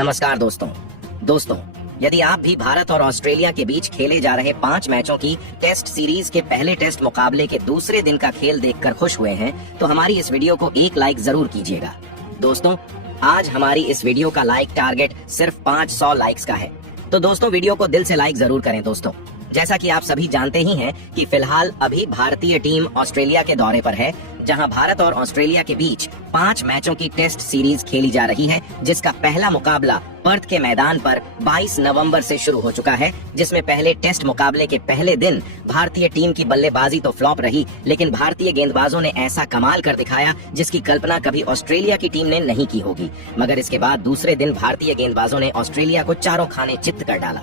नमस्कार दोस्तों, यदि आप भी भारत और ऑस्ट्रेलिया के बीच खेले जा रहे 5 मैचों की टेस्ट सीरीज के पहले टेस्ट मुकाबले के दूसरे दिन का खेल देखकर खुश हुए हैं, तो हमारी इस वीडियो को एक लाइक जरूर कीजिएगा। दोस्तों, आज हमारी इस वीडियो का लाइक टारगेट सिर्फ 500 लाइक्स का है, तो दोस्तों वीडियो को दिल से लाइक जरूर करें। दोस्तों, जैसा कि आप सभी जानते ही हैं कि फिलहाल अभी भारतीय टीम ऑस्ट्रेलिया के दौरे पर है, जहां भारत और ऑस्ट्रेलिया के बीच 5 मैचों की टेस्ट सीरीज खेली जा रही है, जिसका पहला मुकाबला पर्थ के मैदान पर 22 नवंबर से शुरू हो चुका है। जिसमें पहले टेस्ट मुकाबले के पहले दिन भारतीय टीम की बल्लेबाजी तो फ्लॉप रही, लेकिन भारतीय गेंदबाजों ने ऐसा कमाल कर दिखाया जिसकी कल्पना कभी ऑस्ट्रेलिया की टीम ने नहीं की होगी। मगर इसके बाद दूसरे दिन भारतीय गेंदबाजों ने ऑस्ट्रेलिया को चारों खाने चित्त कर डाला।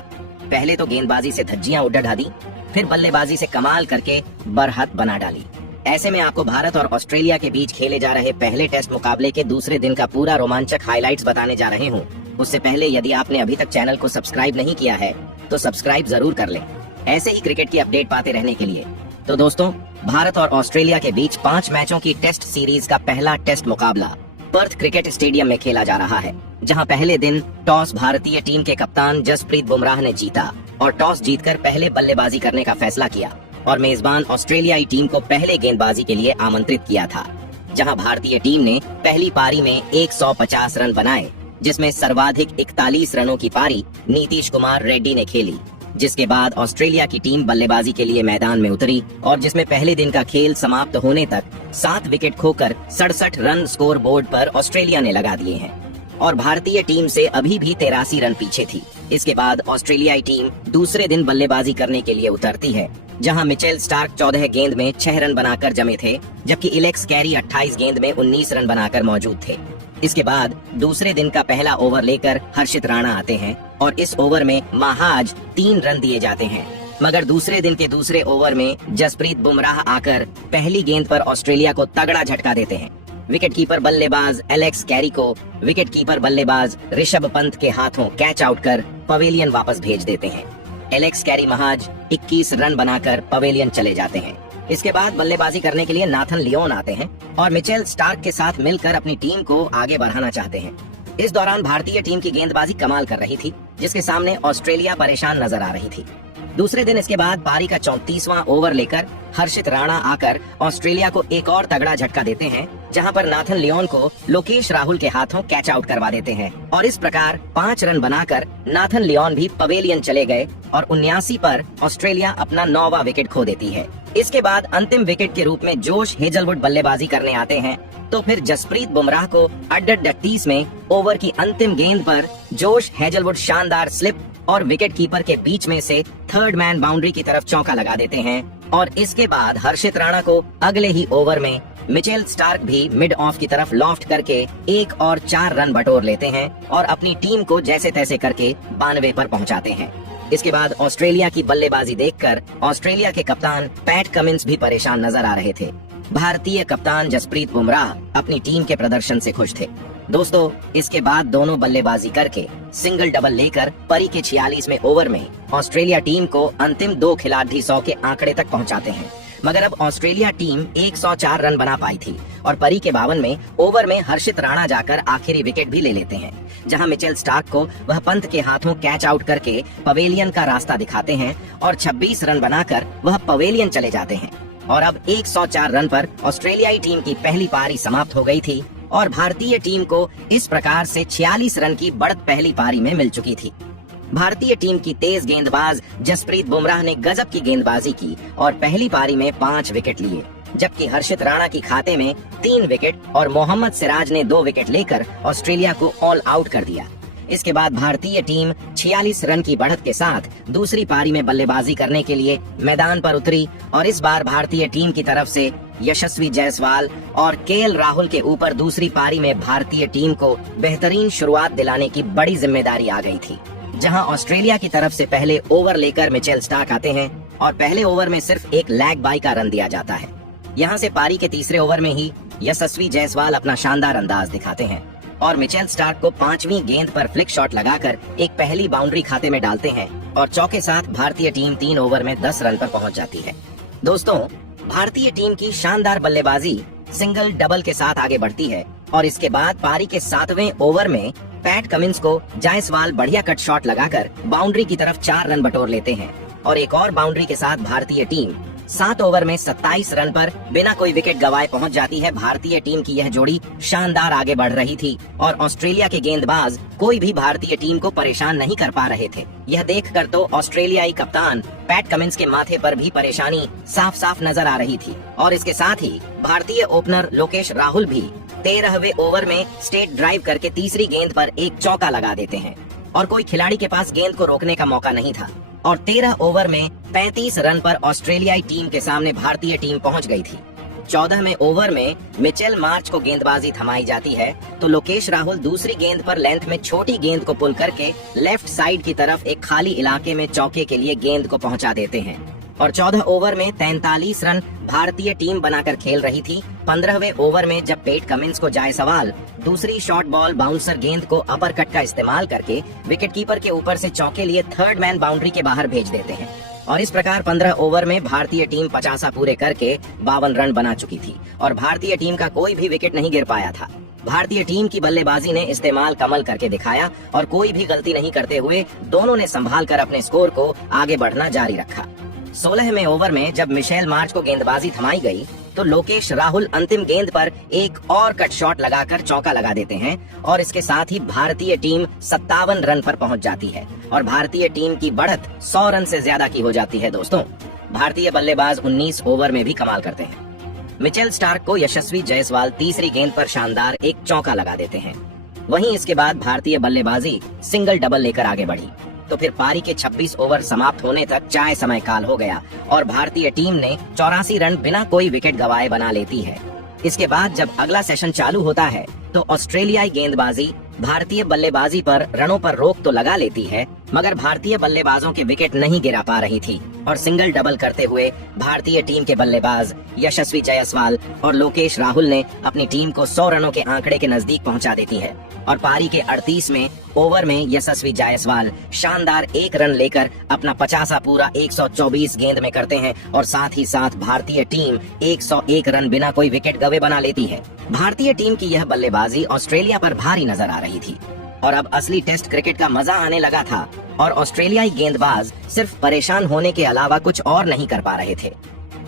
पहले तो गेंदबाजी से धज्जियां उड़ा दी, फिर बल्लेबाजी से कमाल करके बरहत बना डाली। ऐसे में आपको भारत और ऑस्ट्रेलिया के बीच खेले जा रहे पहले टेस्ट मुकाबले के दूसरे दिन का पूरा रोमांचक हाइलाइट्स बताने जा रहे हूँ। उससे पहले यदि आपने अभी तक चैनल को सब्सक्राइब नहीं किया है तो सब्सक्राइब जरूर कर लें, ऐसे ही क्रिकेट की अपडेट पाते रहने के लिए। तो दोस्तों, भारत और ऑस्ट्रेलिया के बीच 5 मैचों की टेस्ट सीरीज का पहला टेस्ट मुकाबला पर्थ क्रिकेट स्टेडियम में खेला जा रहा है, जहां पहले दिन टॉस भारतीय टीम के कप्तान जसप्रीत बुमराह ने जीता और टॉस जीतकर पहले बल्लेबाजी करने का फैसला किया और मेजबान ऑस्ट्रेलियाई टीम को पहले गेंदबाजी के लिए आमंत्रित किया था। जहां भारतीय टीम ने पहली पारी में 150 रन बनाए, जिसमें सर्वाधिक 41 रनों की पारी नीतीश कुमार रेड्डी ने खेली। जिसके बाद ऑस्ट्रेलिया की टीम बल्लेबाजी के लिए मैदान में उतरी और जिसमें पहले दिन का खेल समाप्त होने तक 7 विकेट खोकर 67 रन स्कोर बोर्ड पर ऑस्ट्रेलिया ने लगा दिए हैं और भारतीय टीम से अभी भी 83 रन पीछे थी। इसके बाद ऑस्ट्रेलियाई टीम दूसरे दिन बल्लेबाजी करने के लिए उतरती है, जहां मिचेल स्टार्क 14 गेंद में 6 रन बनाकर जमे थे, जबकि एलेक्स कैरी 28 गेंद में 19 रन बनाकर मौजूद थे। इसके बाद दूसरे दिन का पहला ओवर लेकर हर्षित राणा आते हैं और इस ओवर में महाज 3 रन दिए जाते हैं। मगर दूसरे दिन के दूसरे ओवर में जसप्रीत बुमराह आकर पहली गेंद पर ऑस्ट्रेलिया को तगड़ा झटका देते हैं। विकेटकीपर बल्लेबाज एलेक्स कैरी को विकेटकीपर बल्लेबाज ऋषभ पंत के हाथों कैच आउट कर पवेलियन वापस भेज देते हैं। एलेक्स कैरी महाज 21 रन बनाकर पवेलियन चले जाते हैं। इसके बाद बल्लेबाजी करने के लिए नाथन लियोन आते हैं और मिचेल स्टार्क के साथ मिलकर अपनी टीम को आगे बढ़ाना चाहते हैं। इस दौरान भारतीय टीम की गेंदबाजी कमाल कर रही थी, जिसके सामने ऑस्ट्रेलिया परेशान नजर आ रही थी। दूसरे दिन इसके बाद पारी का 34वां ओवर लेकर हर्षित राणा आकर ऑस्ट्रेलिया को एक और तगड़ा झटका देते हैं, जहां पर नाथन लियोन को लोकेश राहुल के हाथों कैच आउट करवा देते हैं और इस प्रकार 5 रन बनाकर नाथन लियोन भी पवेलियन चले गए और 79 पर ऑस्ट्रेलिया अपना 9वां विकेट खो देती है। इसके बाद अंतिम विकेट के रूप में जोश हेजलवुड बल्लेबाजी करने आते हैं, तो फिर जसप्रीत बुमराह को अड्डा 30 में ओवर की अंतिम गेंद पर जोश हेजलवुड शानदार स्लिप और विकेट कीपर के बीच में से थर्ड मैन बाउंड्री की तरफ चौका लगा देते हैं और इसके बाद हर्षित राणा को अगले ही ओवर में मिचेल स्टार्क भी मिड ऑफ की तरफ लॉफ्ट करके 1 और 4 रन बटोर लेते हैं और अपनी टीम को जैसे तैसे करके 92 पर पहुंचाते हैं। इसके बाद ऑस्ट्रेलिया की बल्लेबाजी देखकर ऑस्ट्रेलिया के कप्तान पैट कमिंस भी परेशान नजर आ रहे थे। भारतीय कप्तान जसप्रीत बुमराह अपनी टीम के प्रदर्शन से खुश थे। दोस्तों, इसके बाद दोनों बल्लेबाजी करके सिंगल डबल लेकर परी के 46वें ओवर में ऑस्ट्रेलिया टीम को अंतिम 2 खिलाड़ी 100 के आंकड़े तक पहुंचाते हैं। मगर अब ऑस्ट्रेलिया टीम 104 रन बना पाई थी और परी के 52वें ओवर में हर्षित राणा जाकर आखिरी विकेट भी ले लेते हैं, जहां मिचेल स्टार्क को वह पंत के हाथों कैच आउट करके पवेलियन का रास्ता दिखाते हैं और 26 रन बनाकर वह पवेलियन चले जाते हैं। और अब 104 रन पर ऑस्ट्रेलियाई टीम की पहली पारी समाप्त हो गई थी और भारतीय टीम को इस प्रकार से 46 रन की बढ़त पहली पारी में मिल चुकी थी। भारतीय टीम की तेज गेंदबाज जसप्रीत बुमराह ने गजब की गेंदबाजी की और पहली पारी में 5 विकेट लिए, जबकि हर्षित राणा की खाते में 3 विकेट और मोहम्मद सिराज ने 2 विकेट लेकर ऑस्ट्रेलिया को ऑल आउट कर दिया। इसके बाद भारतीय टीम 46 रन की बढ़त के साथ दूसरी पारी में बल्लेबाजी करने के लिए मैदान पर उतरी और इस बार भारतीय टीम की तरफ से यशस्वी जायसवाल और केएल राहुल के ऊपर दूसरी पारी में भारतीय टीम को बेहतरीन शुरुआत दिलाने की बड़ी जिम्मेदारी आ गई थी। जहां ऑस्ट्रेलिया की तरफ से पहले ओवर लेकर मिचेल स्टार्क आते हैं और पहले ओवर में सिर्फ एक लैग बाई का रन दिया जाता है। यहां से पारी के तीसरे ओवर में ही यशस्वी जायसवाल अपना शानदार अंदाज दिखाते हैं और मिचेल स्टार्क को 5वीं गेंद पर फ्लिक शॉट लगाकर एक पहली बाउंड्री खाते में डालते हैं और चौके साथ भारतीय टीम 3 ओवर में 10 रन पर पहुंच जाती है। दोस्तों, भारतीय टीम की शानदार बल्लेबाजी सिंगल डबल के साथ आगे बढ़ती है और इसके बाद पारी के 7वें ओवर में पैट कमिंस को जायसवाल बढ़िया कट शॉट लगाकर बाउंड्री की तरफ 4 रन बटोर लेते हैं और एक और बाउंड्री के साथ भारतीय टीम 7 ओवर में 27 रन पर बिना कोई विकेट गंवाए पहुंच जाती है। भारतीय टीम की यह जोड़ी शानदार आगे बढ़ रही थी और ऑस्ट्रेलिया के गेंदबाज कोई भी भारतीय टीम को परेशान नहीं कर पा रहे थे। यह देखकर तो ऑस्ट्रेलियाई कप्तान पैट कमिंस के माथे पर भी परेशानी साफ साफ नजर आ रही थी और इसके साथ ही भारतीय ओपनर लोकेश राहुल भी 13वें ओवर में स्ट्रेट ड्राइव करके तीसरी गेंद पर एक चौका लगा देते हैं और कोई खिलाड़ी के पास गेंद को रोकने का मौका नहीं था और 13 ओवर में 35 रन पर ऑस्ट्रेलियाई टीम के सामने भारतीय टीम पहुंच गई थी। 14वें ओवर में मिचेल मार्च को गेंदबाजी थमाई जाती है तो लोकेश राहुल दूसरी गेंद पर लेंथ में छोटी गेंद को पुल करके लेफ्ट साइड की तरफ एक खाली इलाके में चौके के लिए गेंद को पहुंचा देते हैं और 14 ओवर में 43 रन भारतीय टीम बनाकर खेल रही थी। 15वें ओवर में जब पेट कमिंस को जायसवाल दूसरी शॉर्ट बॉल बाउंसर गेंद को अपर कट का इस्तेमाल करके विकेटकीपर के ऊपर से चौके लिए थर्ड मैन बाउंड्री के बाहर भेज देते हैं और इस प्रकार 15 ओवर में भारतीय टीम 50 पूरे करके 52 रन बना चुकी थी और भारतीय टीम का कोई भी विकेट नहीं गिर पाया था। भारतीय टीम की बल्लेबाजी ने इस्तेमाल कमल करके दिखाया और कोई भी गलती नहीं करते हुए दोनों ने संभाल कर अपने स्कोर को आगे बढ़ना जारी रखा। 16वें ओवर में जब मिशेल मार्च को गेंदबाजी थमाई गई तो लोकेश राहुल अंतिम गेंद पर एक और कट शॉट लगाकर चौका लगा देते हैं और इसके साथ ही भारतीय टीम 57 रन पर पहुंच जाती है और भारतीय टीम की बढ़त 100 रन से ज्यादा की हो जाती है। दोस्तों, भारतीय बल्लेबाज 19 ओवर में भी कमाल करते हैं। मिचेल स्टार्क को यशस्वी जायसवाल तीसरी गेंद पर शानदार एक चौका लगा देते हैं। वहीं इसके बाद भारतीय बल्लेबाजी सिंगल डबल लेकर आगे बढ़ी तो फिर पारी के 26 ओवर समाप्त होने तक चाय समय काल हो गया और भारतीय टीम ने 84 रन बिना कोई विकेट गंवाए बना लेती है। इसके बाद जब अगला सेशन चालू होता है तो ऑस्ट्रेलियाई गेंदबाजी भारतीय बल्लेबाजी पर रनों पर रोक तो लगा लेती है मगर भारतीय बल्लेबाजों के विकेट नहीं गिरा पा रही थी और सिंगल डबल करते हुए भारतीय टीम के बल्लेबाज यशस्वी जायसवाल और लोकेश राहुल ने अपनी टीम को 100 रनों के आंकड़े के नजदीक पहुंचा देती है और पारी के 38वें ओवर में यशस्वी जायसवाल शानदार 1 रन लेकर अपना 50 पूरा 124 गेंद में करते हैं और साथ ही साथ भारतीय टीम 101 रन बिना कोई विकेट गंवे बना लेती है। भारतीय टीम की यह बल्लेबाजी ऑस्ट्रेलिया पर भारी नजर आ रही थी और अब असली टेस्ट क्रिकेट का मजा आने लगा था और ऑस्ट्रेलियाई गेंदबाज सिर्फ परेशान होने के अलावा कुछ और नहीं कर पा रहे थे।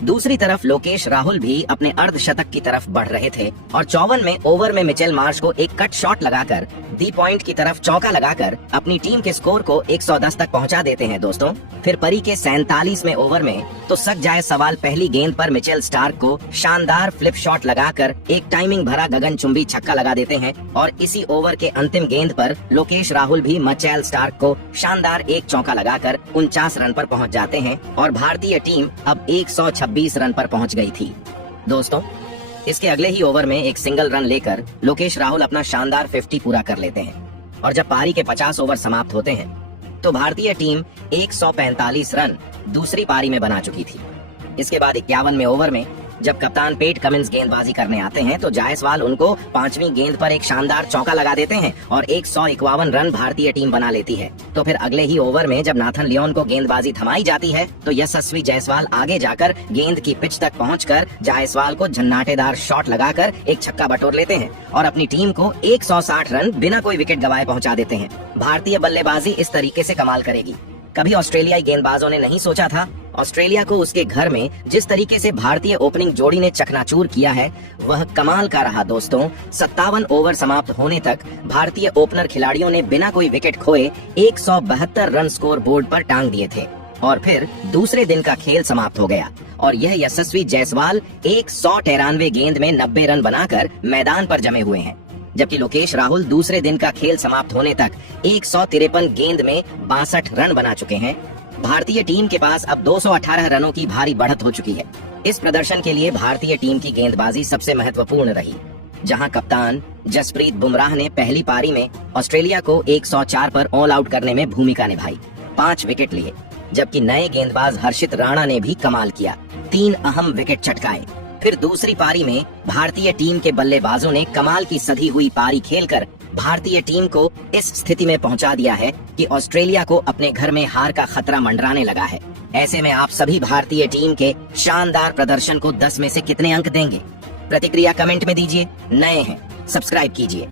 दूसरी तरफ लोकेश राहुल भी अपने अर्धशतक की तरफ बढ़ रहे थे और 54वें ओवर में मिचेल मार्च को एक कट शॉट लगाकर दी पॉइंट की तरफ चौका लगाकर अपनी टीम के स्कोर को 110 तक पहुंचा देते हैं। दोस्तों, फिर परी के 47वें ओवर में तो सक जायसवाल पहली गेंद पर मिचेल स्टार्क को शानदार फ्लिप शॉट लगाकर एक टाइमिंग भरा गगनचुंबी छक्का लगा देते हैं और इसी ओवर के अंतिम गेंद पर लोकेश राहुल भी मिचेल स्टार्क को शानदार एक चौका लगाकर 49 रन पर पहुंच जाते हैं और भारतीय टीम अब 126 रन पर पहुंच गई थी। दोस्तों, इसके अगले ही ओवर में एक सिंगल रन लेकर लोकेश राहुल अपना शानदार 50 पूरा कर लेते हैं और जब पारी के 50 ओवर समाप्त होते हैं तो भारतीय टीम 145 रन दूसरी पारी में बना चुकी थी। इसके बाद 51वें ओवर में जब कप्तान पेट कमिंस गेंदबाजी करने आते हैं तो जायसवाल उनको 5वीं गेंद पर एक शानदार चौका लगा देते हैं और 151 रन भारतीय टीम बना लेती है। तो फिर अगले ही ओवर में जब नाथन लियोन को गेंदबाजी थमाई जाती है तो यशस्वी जायसवाल आगे जाकर गेंद की पिच तक पहुंचकर जायसवाल को झन्नाटेदार शॉट लगाकर एक छक्का बटोर लेते हैं और अपनी टीम को 160 रन बिना कोई विकेट गंवाए पहुंचा देते हैं। भारतीय बल्लेबाजी इस तरीके से कमाल करेगी कभी ऑस्ट्रेलियाई गेंदबाजों ने नहीं सोचा था। ऑस्ट्रेलिया को उसके घर में जिस तरीके से भारतीय ओपनिंग जोड़ी ने चकनाचूर किया है वह कमाल का रहा। दोस्तों, 57 ओवर समाप्त होने तक भारतीय ओपनर खिलाड़ियों ने बिना कोई विकेट खोए 172 रन स्कोर बोर्ड पर टांग दिए थे और फिर दूसरे दिन का खेल समाप्त हो गया और यह यशस्वी जायसवाल 193 गेंद में 90 रन बनाकर मैदान पर जमे हुए हैं, जबकि लोकेश राहुल दूसरे दिन का खेल समाप्त होने तक 153 गेंद में 62 रन बना चुके हैं। भारतीय टीम के पास अब 218 रनों की भारी बढ़त हो चुकी है। इस प्रदर्शन के लिए भारतीय टीम की गेंदबाजी सबसे महत्वपूर्ण रही, जहां कप्तान जसप्रीत बुमराह ने पहली पारी में ऑस्ट्रेलिया को 104 पर ऑल आउट करने में भूमिका निभाई, 5 विकेट लिए, जबकि नए गेंदबाज हर्षित राणा ने भी कमाल किया, 3 अहम विकेट चटकाए। फिर दूसरी पारी में भारतीय टीम के बल्लेबाजों ने कमाल की सधी हुई पारी खेलकर भारतीय टीम को इस स्थिति में पहुंचा दिया है कि ऑस्ट्रेलिया को अपने घर में हार का खतरा मंडराने लगा है। ऐसे में आप सभी भारतीय टीम के शानदार प्रदर्शन को 10 में से कितने अंक देंगे? प्रतिक्रिया कमेंट में दीजिए। नए हैं सब्सक्राइब कीजिए।